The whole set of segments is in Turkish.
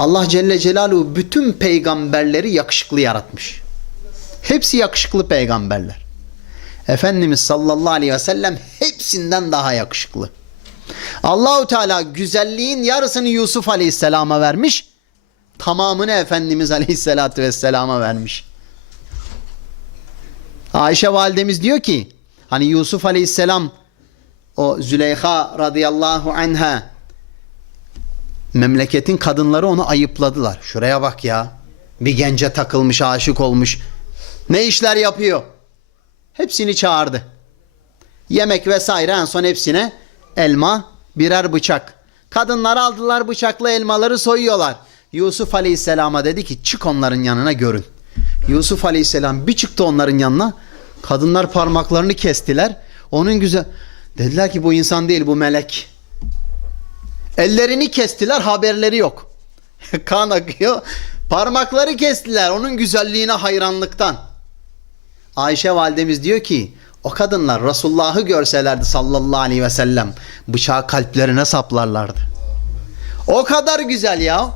Allah Celle Celaluhu bütün peygamberleri yakışıklı yaratmış. Hepsi yakışıklı peygamberler. Efendimiz sallallahu aleyhi ve sellem hepsinden daha yakışıklı. Allahu Teala güzelliğin yarısını Yusuf aleyhisselama vermiş. Tamamını Efendimiz aleyhisselatü vesselama vermiş. Ayşe validemiz diyor ki hani Yusuf aleyhisselam o Züleyha radıyallahu anha memleketin kadınları onu ayıpladılar. Şuraya bak ya. Bir gence takılmış, aşık olmuş. Ne işler yapıyor? Hepsini çağırdı. Yemek vesaire en son hepsine elma, birer bıçak. Kadınlar aldılar bıçakla elmaları soyuyorlar. Yusuf Aleyhisselam'a dedi ki çık onların yanına görün. Yusuf Aleyhisselam bir çıktı onların yanına. Kadınlar parmaklarını kestiler. Onun güzel dediler ki bu insan değil bu melek. Ellerini kestiler haberleri yok. kan akıyor. Parmakları kestiler onun güzelliğine hayranlıktan. Ayşe validemiz diyor ki o kadınlar Resulullah'ı görselerdi sallallahu aleyhi ve sellem bıçağı kalplerine saplarlardı. O kadar güzel ya.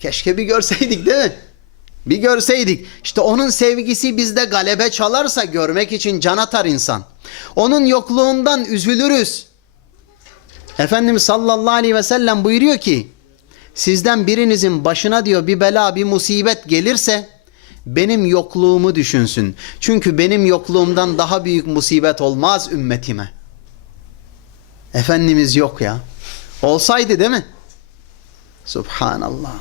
Keşke bir görseydik değil mi? Bir görseydik. İşte onun sevgisi bizde galebe çalarsa görmek için can atar insan. Onun yokluğundan üzülürüz. Efendimiz sallallahu aleyhi ve sellem buyuruyor ki sizden birinizin başına diyor bir bela bir musibet gelirse benim yokluğumu düşünsün. Çünkü benim yokluğumdan daha büyük musibet olmaz ümmetime. Efendimiz yok ya. Olsaydı değil mi? Subhanallah.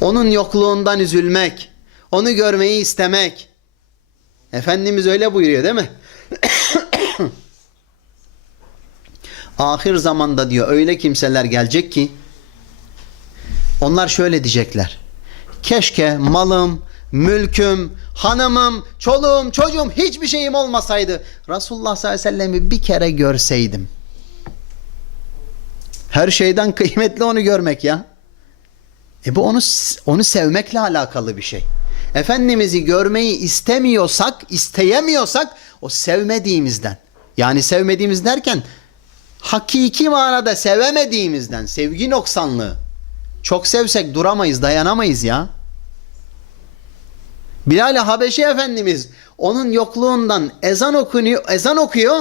Onun yokluğundan üzülmek, onu görmeyi istemek. Efendimiz öyle buyuruyor değil mi? Ahir zamanda diyor öyle kimseler gelecek ki onlar şöyle diyecekler. Keşke malım, mülküm, hanımım, çoluğum, çocuğum hiçbir şeyim olmasaydı. Resulullah sallallahu aleyhi ve sellem'i bir kere görseydim. Her şeyden kıymetli onu görmek ya. E bu onu onu sevmekle alakalı bir şey. Efendimiz'i görmeyi istemiyorsak, isteyemiyorsak o sevmediğimizden. Yani sevmediğimiz derken hakiki manada sevemediğimizden, sevgi noksanlığı. Çok sevsek duramayız, dayanamayız ya. Bilal-i Habeşi Efendimiz onun yokluğundan ezan okunuyor, ezan okuyor.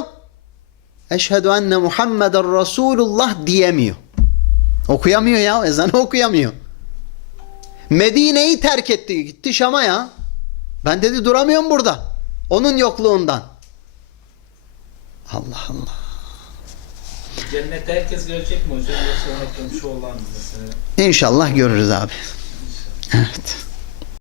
Eşhedü enne Muhammeden Resulullah diyemiyor. Okuyamıyor ya, ezanı okuyamıyor. Medine'yi terk etti, gitti Şam'a ya. Ben dedi duramıyorum burada. Onun yokluğundan. Allah Allah. Cennette herkes görecek mi hocam? Yoksa unutulmuş olan mesela. İnşallah görürüz abi. Evet.